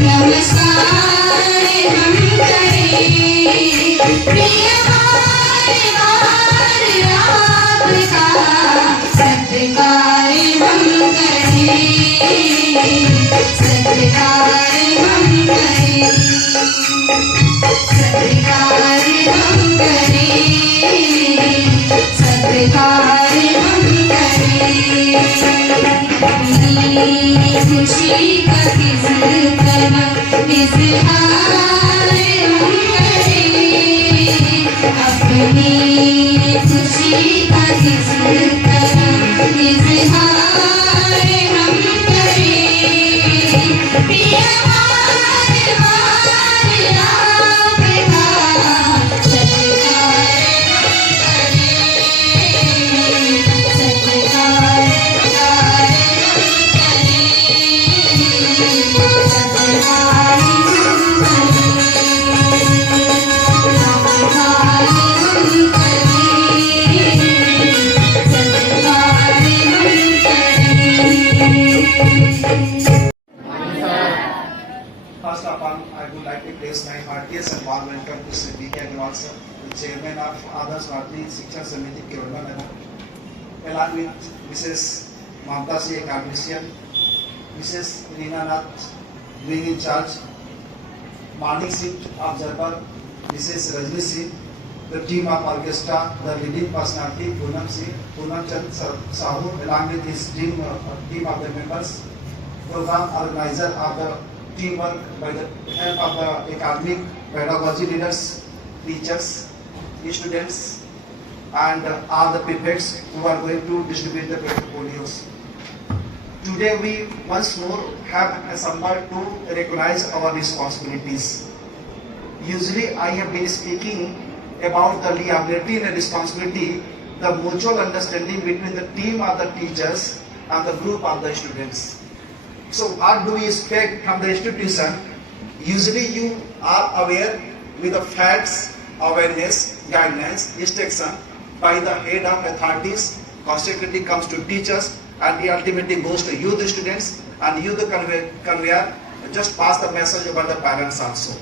नमस्कार। अपनी खुशी का किस तरह इजहार हम करें पिया हार हार आपका सत्कार First of all, I would like to place my heartiest and warm welcome to Sri B.K. Agarwal sir, the Chairman of Adarsh Bharati Shiksha Samiti, Kerala, along with Mrs. Mamta C. Academician, Mrs. Reena Nath, doing in charge, morning shift observer, Mrs. Rajni Singh, the team of orchestra, the leading personality, Poonam Chand Sahu, along with his team of the members, program organizer of the teamwork by the help of the academic pedagogy leaders, teachers, students, and all the prefects who are going to distribute the portfolios. Today we once more have assembled to recognize our responsibilities. Usually I have been speaking about the liability and responsibility, the mutual understanding between the team of the teachers and the group of the students. So what do we expect from the institution? Usually you are aware with the facts, awareness, guidelines, instruction by the head of authorities, consequently comes to teachers, and it ultimately goes to you the students, and you the conveyor just pass the message over the parents also.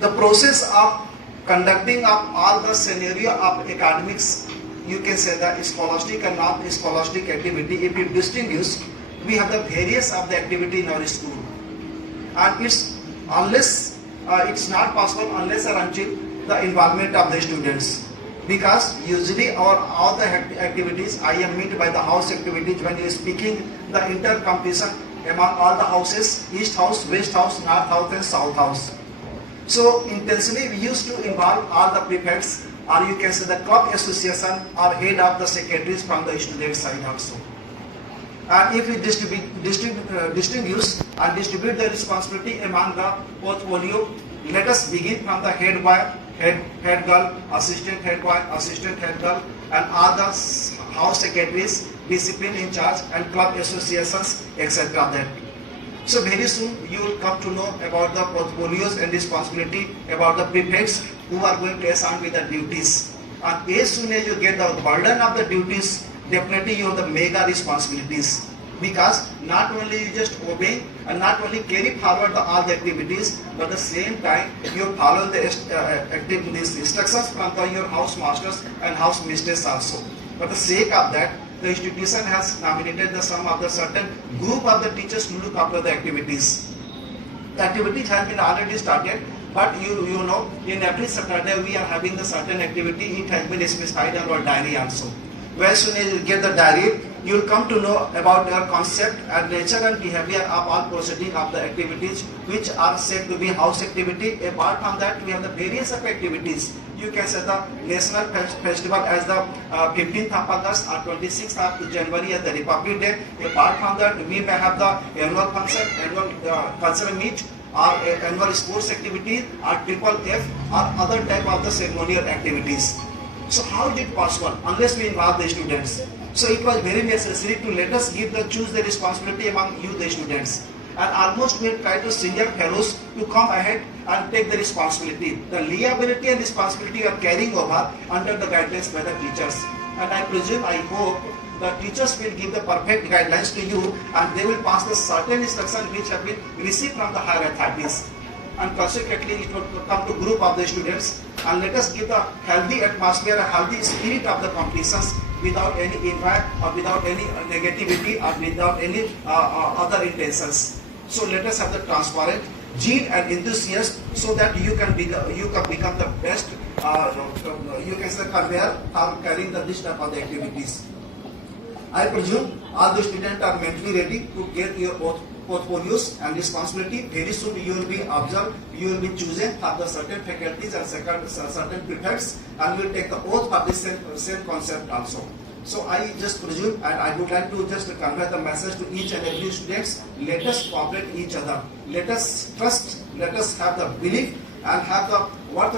The process of conducting of all the scenario of academics, you can say that scholastic and non-scholastic activity, if you distinguish, we have the various of the activity in our school, and it's not possible unless or until the involvement of the students, because usually all the activities I am meant by the house activities when you are speaking the inter-competition among all the houses, east house, west house, north house and south house. So intensely we used to involve all the prefects, or you can say the club association or head of the secretaries from the student side also. And if we distinguish and distribute the responsibility among the portfolio, let us begin from the head boy, head girl, assistant head boy, assistant head girl, and all the house secretaries, discipline in charge, and club associations, etc. That. So very soon you will come to know about the portfolios and responsibility about the prefects who are going to assign with the duties. And as soon as you get the burden of the duties, definitely you have the mega responsibilities, because not only you just obey and not only carry forward all the activities, but at the same time you follow the instructions from your house masters and house mistress also. For the sake of that, the institution has nominated some of the certain group of the teachers to look after the activities. The activities have been already started, but you know, in every Saturday we are having the certain activity. It has been specified in our diary also. As soon as you get the diary, you will come to know about your concept and nature and behavior of all proceeding of the activities which are said to be house activity. Apart from that, we have the various of activities. You can say the national festival as the 15th of August or 26th of January as the Republic Day. Apart from that, we may have the annual function, annual cultural meet, or annual sports activity, or triple F, or other type of the ceremonial activities. So how is it possible unless we involve the students? So it was very necessary to let us choose the responsibility among you the students. And almost we have tried to senior fellows to come ahead and take the responsibility. The liability and responsibility are carrying over under the guidelines by the teachers. And I presume, I hope, the teachers will give the perfect guidelines to you, and they will pass the certain instructions which have been received from the higher authorities. And consequently it will come to group of the students, and let us give the healthy atmosphere, a healthy spirit of the competitions without any impact or without any negativity or without any other intentions. So let us have the transparent, zeal and enthusiasm, so that you can become the best, you can say conveyor for carrying this type of the activities. I presume all the students are mentally ready to get your portfolios and responsibility. Very soon you will be observed, you will be chosen for the certain faculties and certain prefects, and you will take the oath for the same concept also. So I just presume, and I would like to just convey the message to each and every students. Let us cooperate each other. Let us trust. Let us have the belief and have the what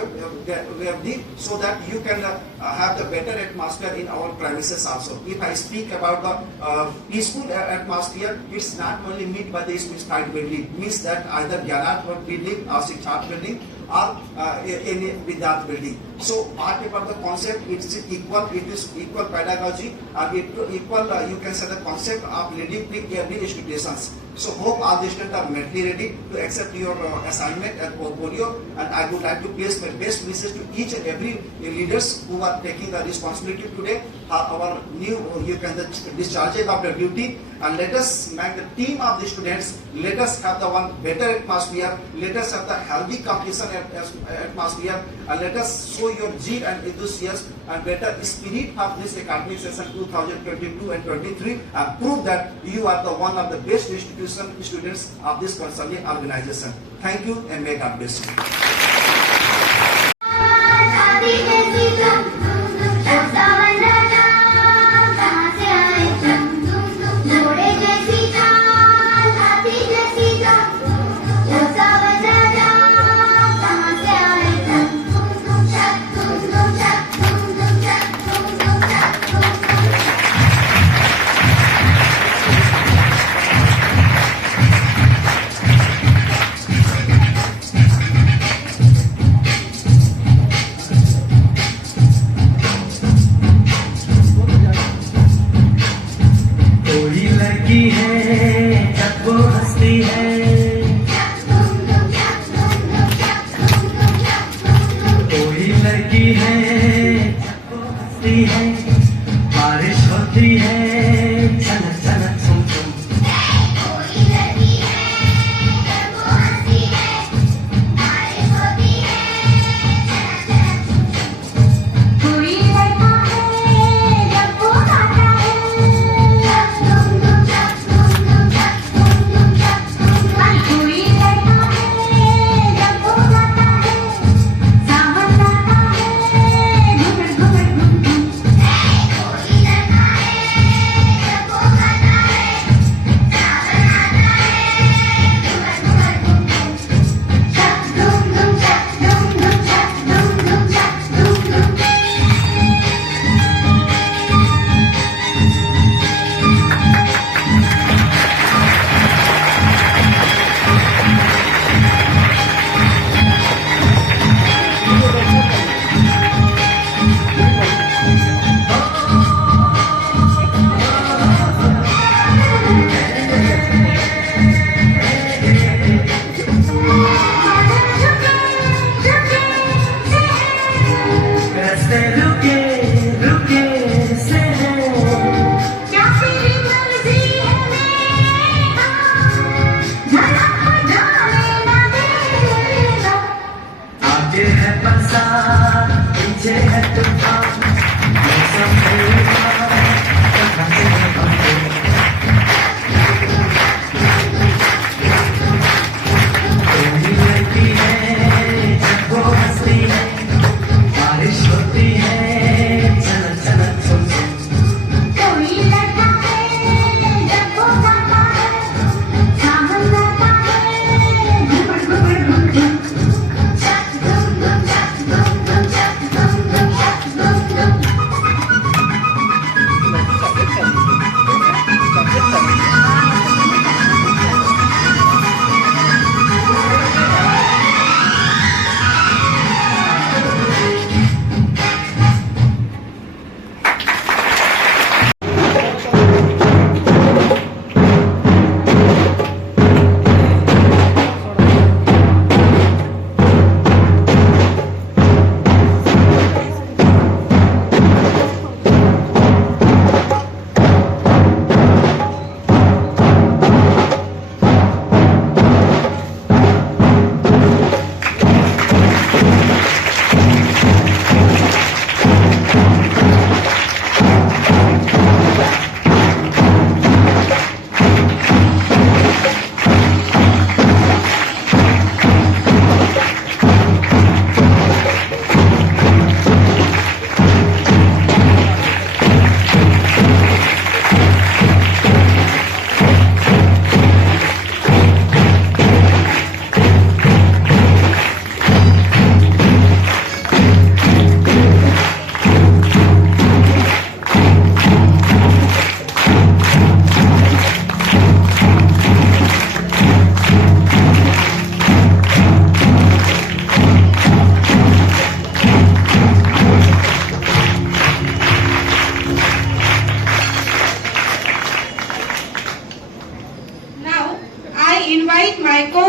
we have did, so that you can have the better atmosphere in our premises also. If I speak about the peaceful atmosphere, it's not only meant by the specified building. Means that either Gyanat building or Sikhat building or any Vidyat building. So part about the concept, it is equal pedagogy, and equal you can say the concept of leading every institutions. So hope all the students are mentally ready to accept your assignment and portfolio, and I would like to place my best wishes to each and every leaders who are taking the responsibility today, our new you can discharging of the duty, and let us make the team of the students. Let us have the one better atmosphere. Let us have the healthy competition atmosphere, and let us show your zeal and enthusiasm and better spirit of this academic session 2022 and 23, and prove that you are the one of the best students of this concerning organization. Thank you, and may God bless you.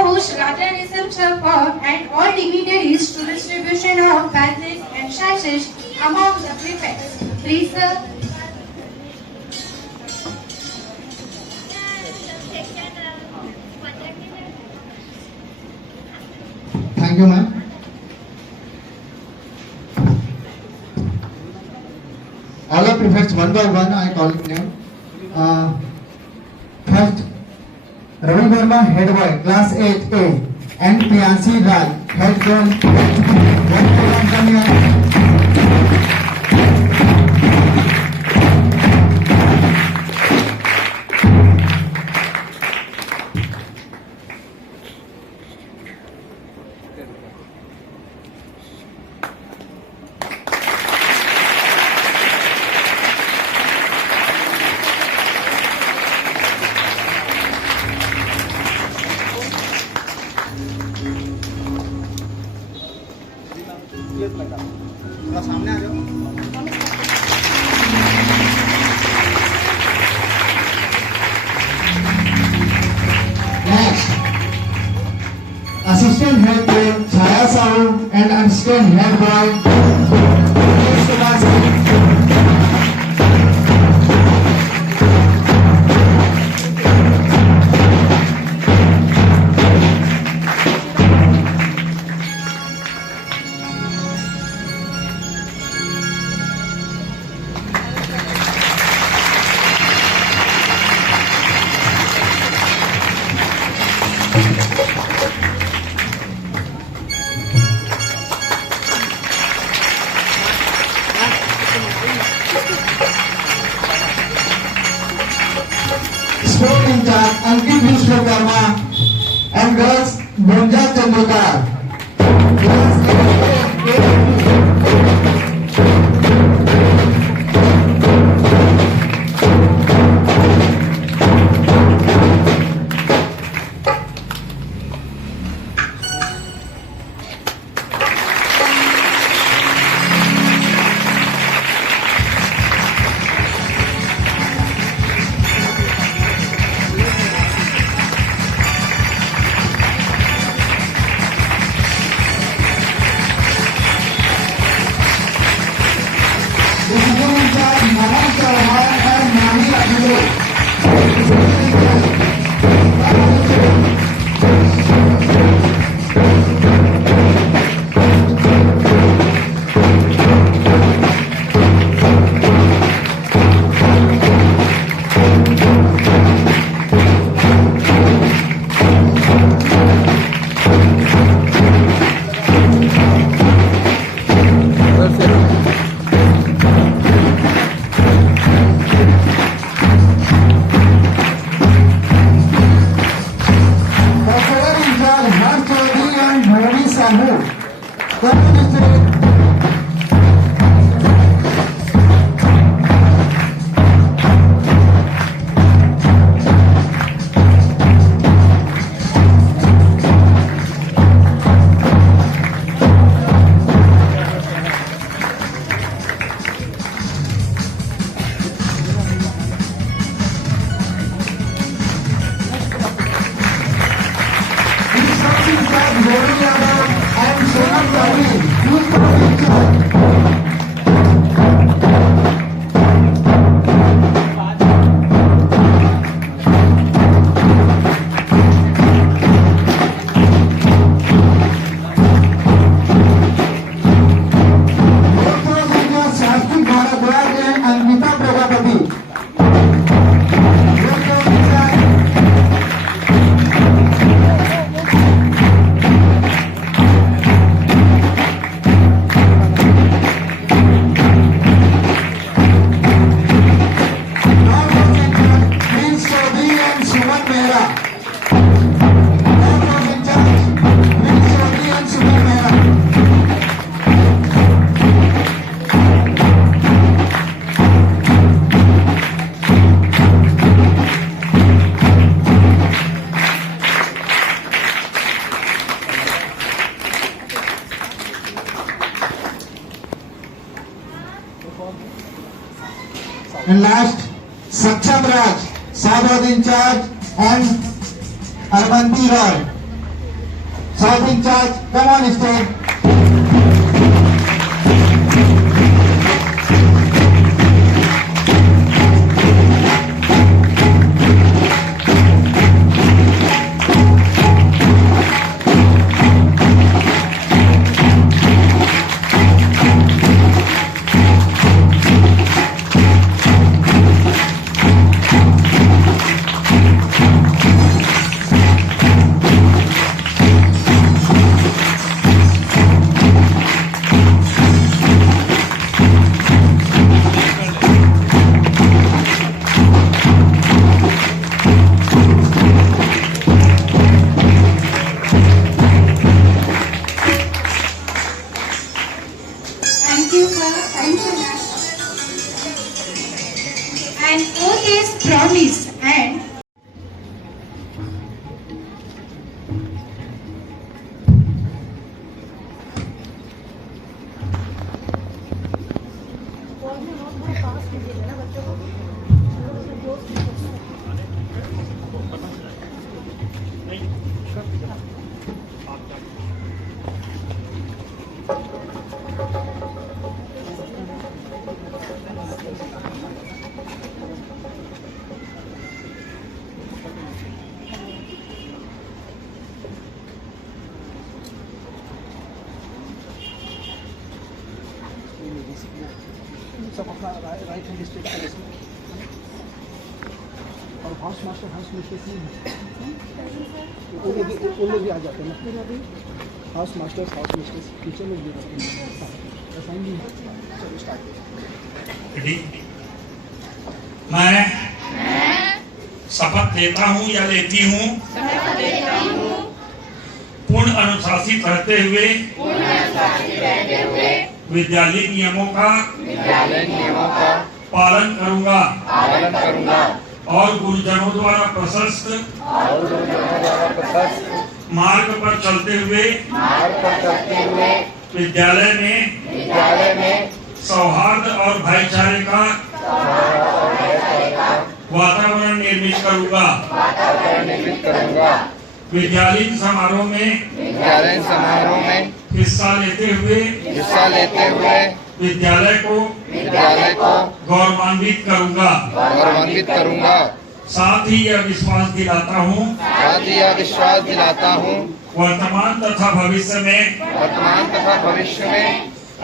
push Radha receptor form and all dignitaries to distribution of badges and sashes among the prefects. Please, sir. Thank you, ma'am. All our prefects, one by one, I call name. First, Ravi Verma, head boy, class 8A, and Priyansi Raj, head girl, one by one, come here. थोड़ा सामने आ जाओ। Next, assistant head boy Chaya Sahu and assistant head boy Dinesh Kumar Singh. Sport in charge Ankit Vishwakarma and girls Bhunja Chandrakar. And last, Saksham Raj, South in charge, and Armanti Roy. South in charge, come on stage. Thank you, sir. Thank you, ma'am. And oath is promise and सब अपना right hand straight करें और house master house mistress वो लोग भी आ जाते हैं ना house masters house mistress teacher लोग भी रहते हैं असाइन भी चलो स्टार्ट। मैं शपथ लेता हूँ या लेती हूँ पूर्ण अनुशासित रहते हुए विद्यालय नियमों का पालन करूंगा और गुरुजनों द्वारा प्रशस्त मार्ग पर चलते हुए विद्यालय में सौहार्द और भाईचारे का वातावरण निर्मित करूंगा। विद्यालय समारोह में हिस्सा लेते हुए विद्यालय को गौरवान्वित करूंगा। साथ ही यह विश्वास दिलाता हूँ वर्तमान तथा भविष्य में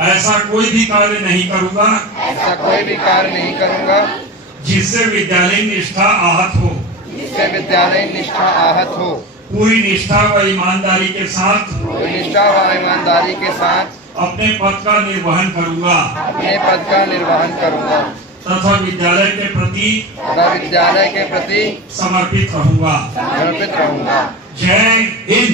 ऐसा कोई भी कार्य नहीं करूंगा जिससे विद्यालय निष्ठा आहत हो। पूरी निष्ठा व ईमानदारी के साथ अपने पद का निर्वहन करूंगा तथा विद्यालय के प्रति समर्पित रहूंगा। जय Hind.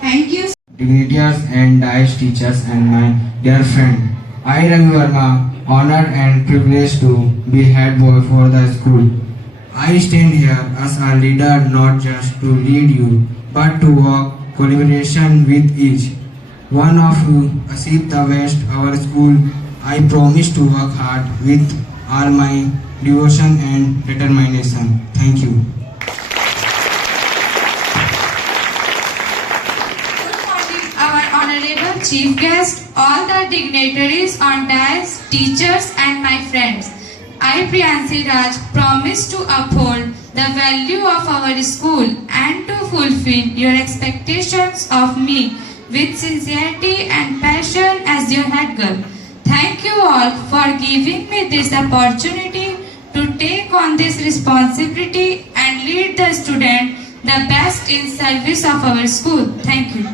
thank you. Dignitaries and dice teachers and my dear friend, I Ravi Verma, honored and privileged to be head boy for the school. I stand here as a leader not just to lead you but to work collaboration with each one of you. Achieve the best our school. I promise to work hard with all my devotion and determination. Thank you. Our honorable chief guest, all the dignitaries on dais, teachers and my friends. I, Priyansi Raj, promise to uphold the value of our school and to fulfill your expectations of me with sincerity and passion as your head girl. Thank you all for giving me this opportunity to take on this responsibility and lead the student the best in service of our school. Thank you.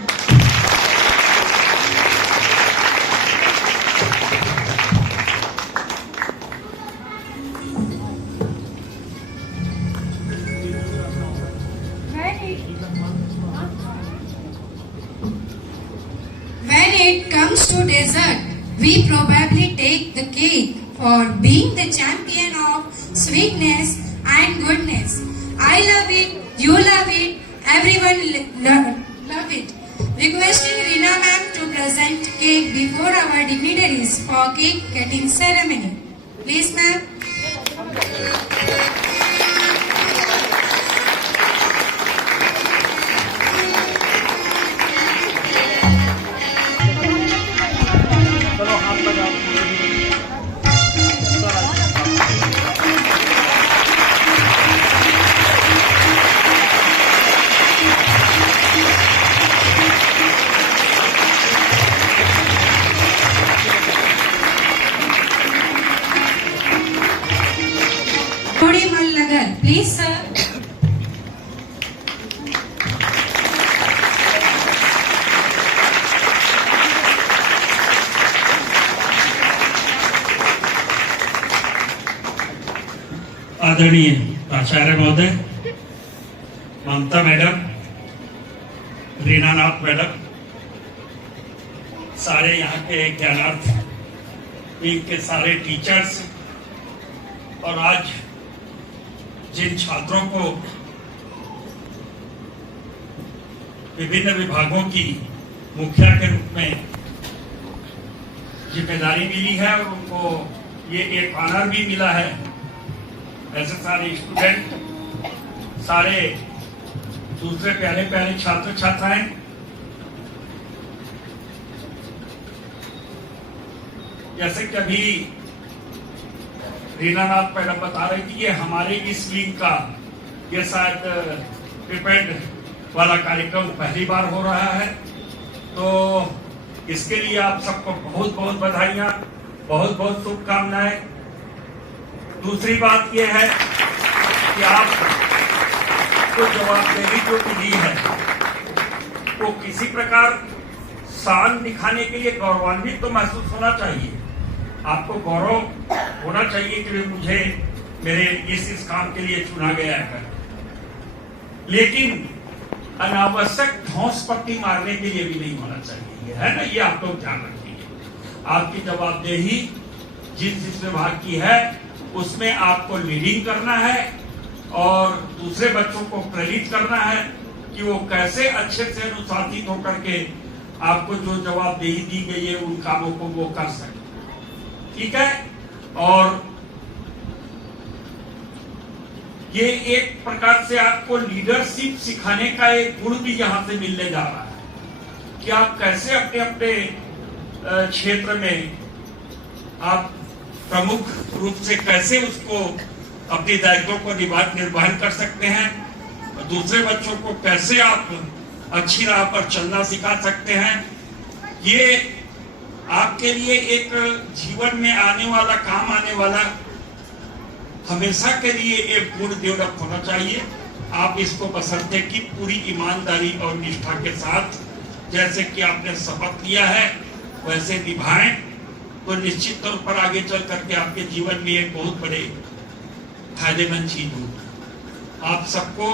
When it comes to dessert, we probably take the cake for being the champion of sweetness and goodness. I love it, you love it, everyone love it. Requesting Rina ma'am to present cake before our dignitaries for cake cutting ceremony. Please ma'am. आदरणीय प्राचार्य महोदय, ममता madam, Reena नाथ madam, सारे यहाँ के ज्ञानार्थ wing के सारे teachers, और आज जिन छात्रों को विभिन्न विभागों की मुखिया के रूप में जिम्मेदारी मिली है और उनको ये एक ऑनर भी मिला है, ऐसे सारे स्टूडेंट, सारे दूसरे प्यारे प्यारे छात्र छात्राएं, जैसे कि अभी रीना नाथ मैडम बता रही थी, ये हमारे इस विंग का ये शायद प्रिपेड वाला कार्यक्रम पहली बार हो रहा है, तो इसके लिए आप सबको बहुत बहुत बधाइयां, बहुत बहुत शुभकामनाएं। दूसरी बात यह है कि आप को जवाबदेही जो मिली है वो किसी प्रकार शान दिखाने के लिए गौरवान्वित तो महसूस होना चाहिए। आपको गौरव होना चाहिए कि मुझे मेरे इस काम के लिए चुना गया है, लेकिन अनावश्यक धौंस पट्टी मारने के लिए भी नहीं होना चाहिए, है ना। ये आप लोग ध्यान रखिए। आपकी जवाबदेही जिस विभाग की है उसमें आपको लीडिंग करना है और दूसरे बच्चों को प्रेरित करना है कि वो कैसे अच्छे से अनुशासित होकर के आपको जो जवाबदेही दी गई है उन कामों को वो कर सके, ठीक है। और ये एक प्रकार से आपको लीडरशिप सिखाने का एक गुण भी यहां से मिलने जा रहा है कि आप कैसे अपने अपने क्षेत्र में आप प्रमुख रूप से कैसे उसको अपने दायित्वों को निर्वहन कर सकते हैं, और दूसरे बच्चों को कैसे आप अच्छी राह पर चलना सिखा सकते हैं। ये आपके लिए एक जीवन में आने वाला, काम आने वाला, हमेशा के लिए एक गुण डेवलप होना चाहिए। आप इसको बशर्ते की पूरी ईमानदारी और निष्ठा के साथ, जैसे कि आपने शपथ लिया है, वैसे निभाएं, तो निश्चित तौर पर आगे चल करके आपके जीवन में एक बहुत बड़े फायदेमंद चीज होगी। आप सबको,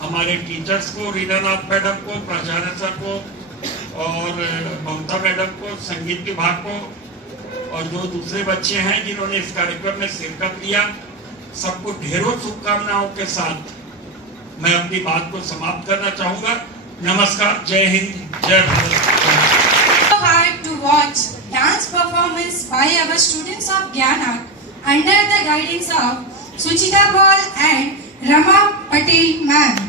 हमारे टीचर्स को, रीना नाथ मैडम को, प्राचार्य सर को और ममता मैडम को, संगीत विभाग को, और जो दूसरे बच्चे हैं जिन्होंने इस कार्यक्रम में शिरकत लिया, सबको ढेरों शुभकामनाओं के साथ मैं अपनी बात को समाप्त करना चाहूंगा। नमस्कार, जय हिंद, जय Bharat. Hard to watch dance performance by our students of Gyanat under the guidance of Suchita Paul and Rama Patel ma'am.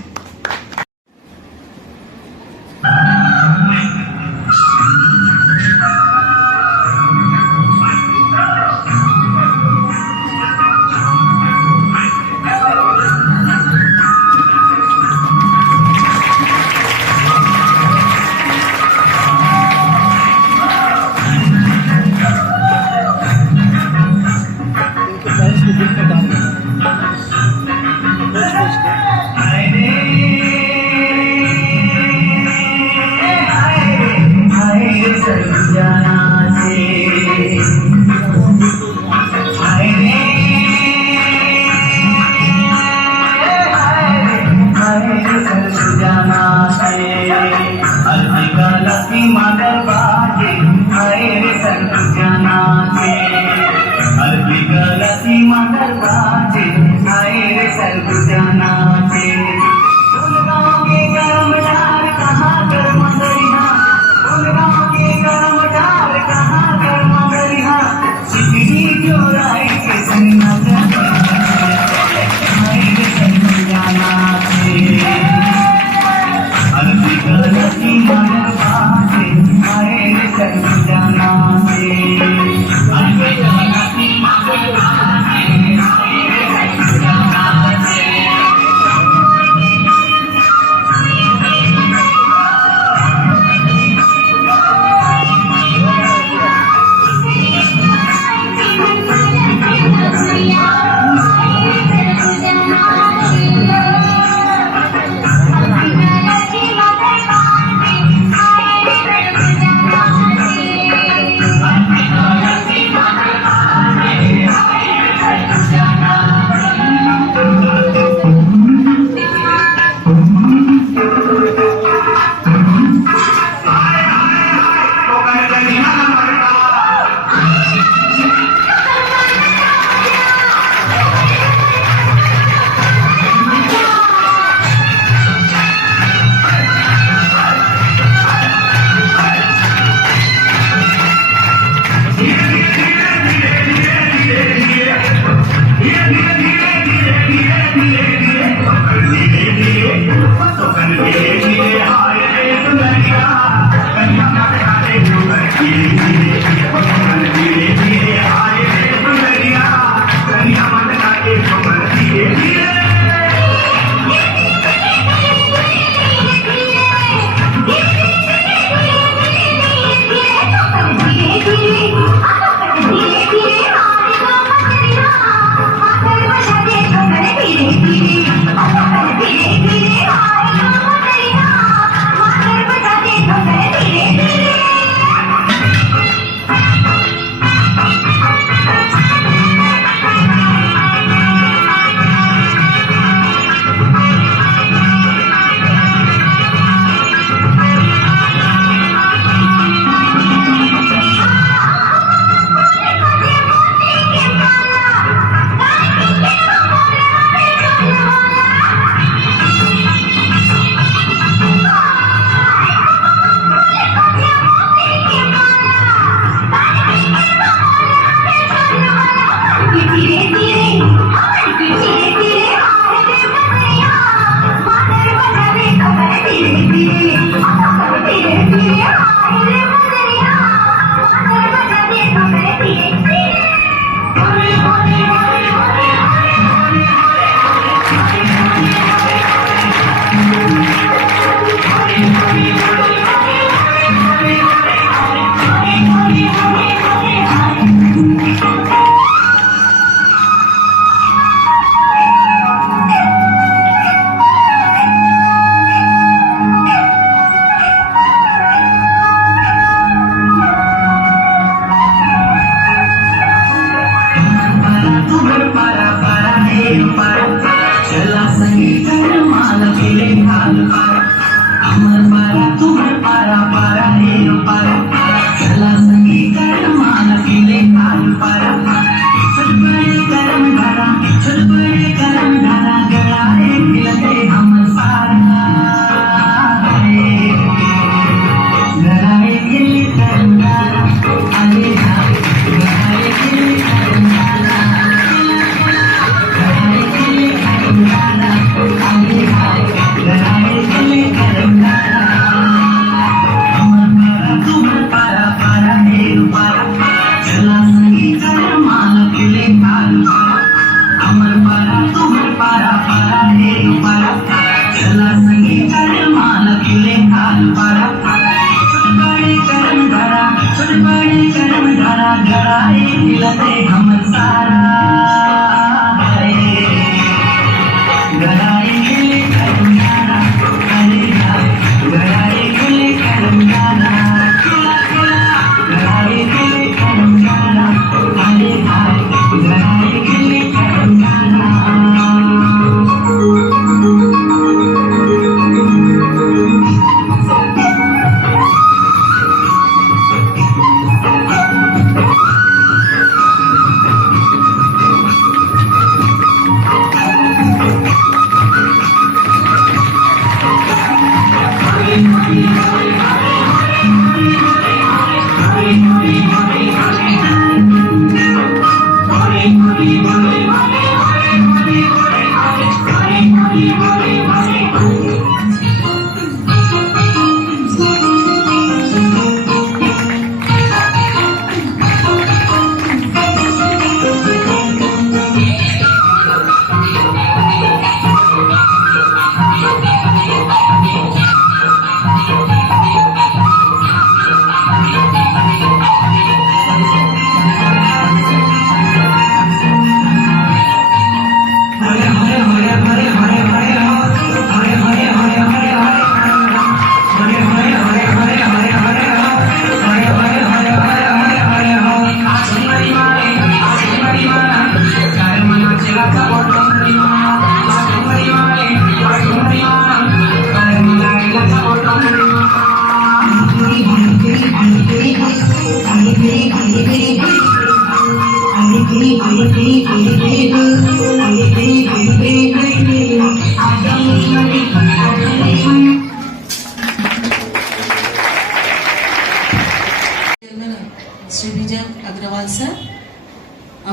I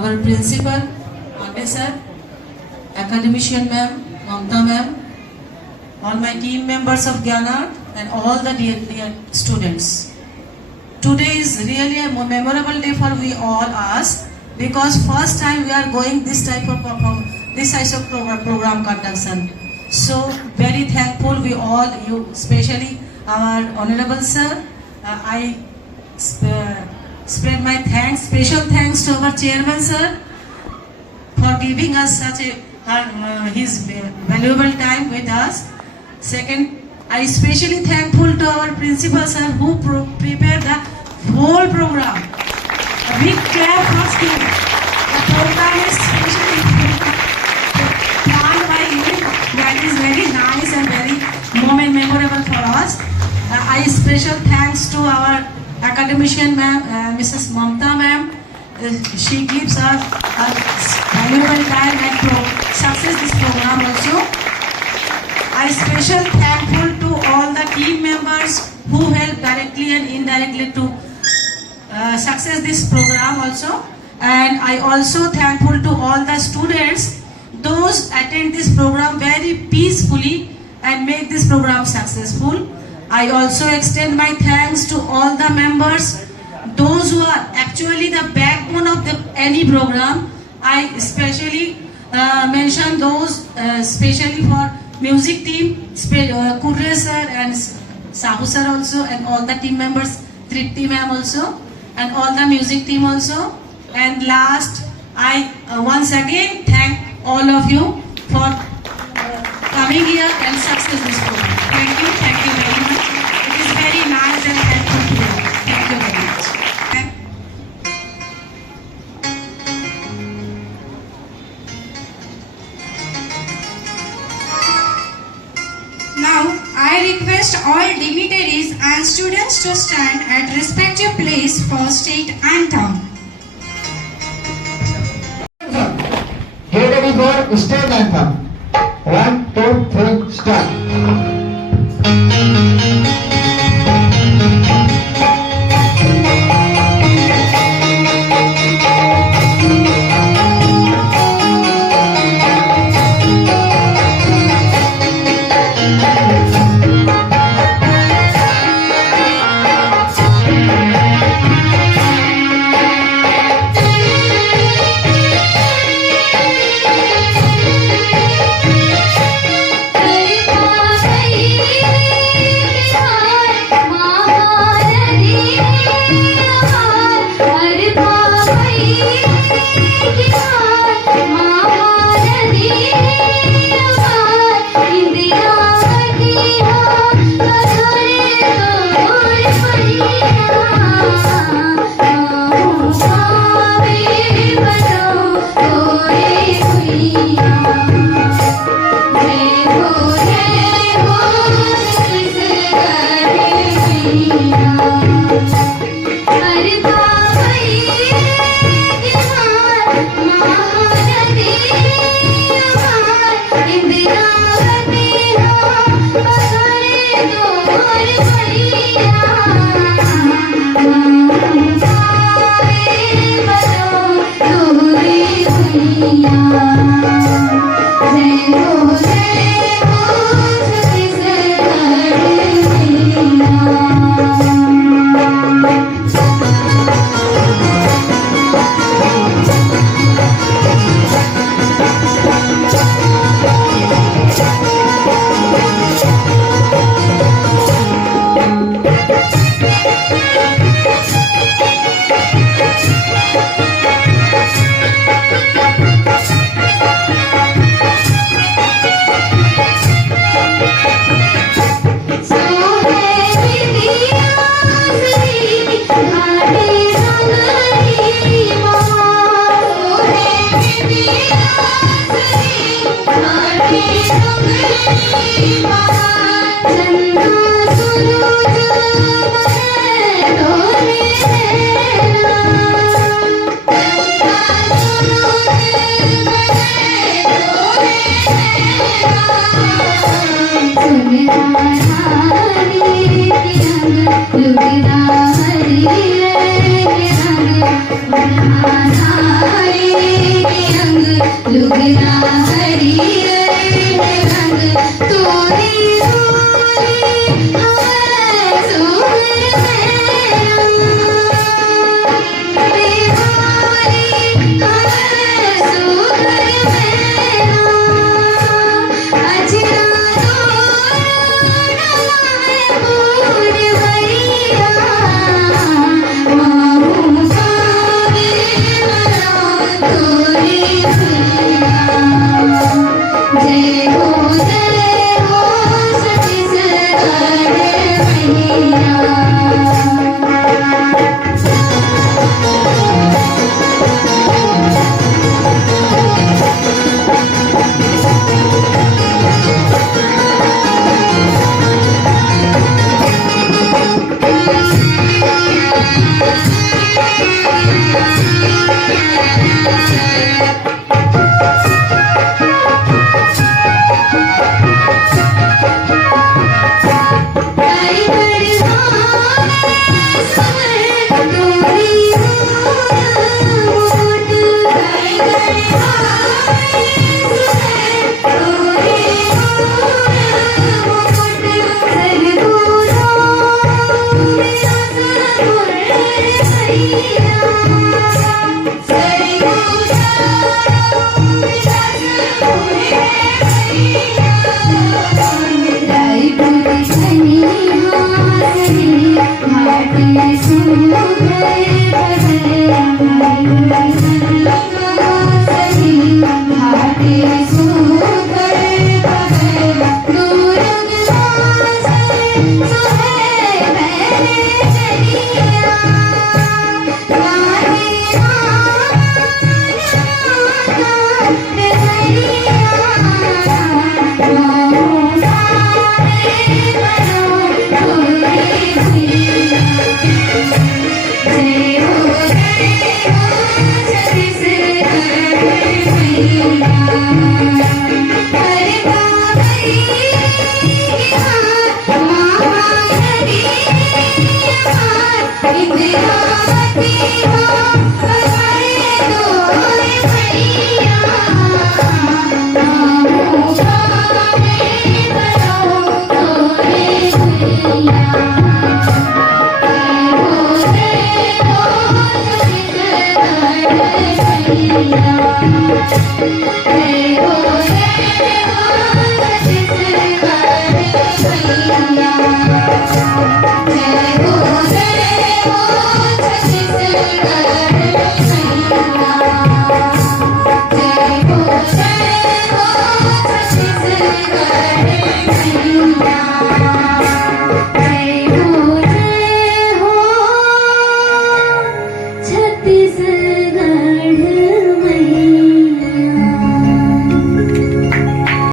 our principal, Ande sir, academician ma'am, Mamta ma'am, all my team members of Gyanart and all the dear students. Today is really a memorable day for we all us because first time we are going this type of program conduction. So very thankful we all, you especially our honorable sir. I spread my thanks, special thanks to our chairman sir for giving us such a his valuable time with us. Second, I especially thankful to our principal sir who prepared the whole program. A big clap for him. The program is specially planned by him. That is very nice and very memorable for us. I special thanks to our academician ma'am, Mrs. Mamta ma'am. She gives us a valuable time and success this program also. I special thankful to all the team members who help directly and indirectly to success this program also. And I also thankful to all the students, those attend this program very peacefully and make this program successful. I also extend my thanks to all the members, those who are actually the backbone of any program. I especially mention those especially for music team, Kurre sir and Sahu sir also, and all the team members, Tripti ma'am also, and all the music team also. And last, I once again thank all of you for coming here and success this program. Thank you very much. It is very nice and helpful to you. Thank you very much. Now, I request all dignitaries and students to stand at respective place for state anthem. Get ready for state anthem. 1, 2, 3, start. Hare डूबना हरियर रंग तोरी होली सुर जय हो छत्तीसगढ़ मैया। छत्तीसगढ़ मैया।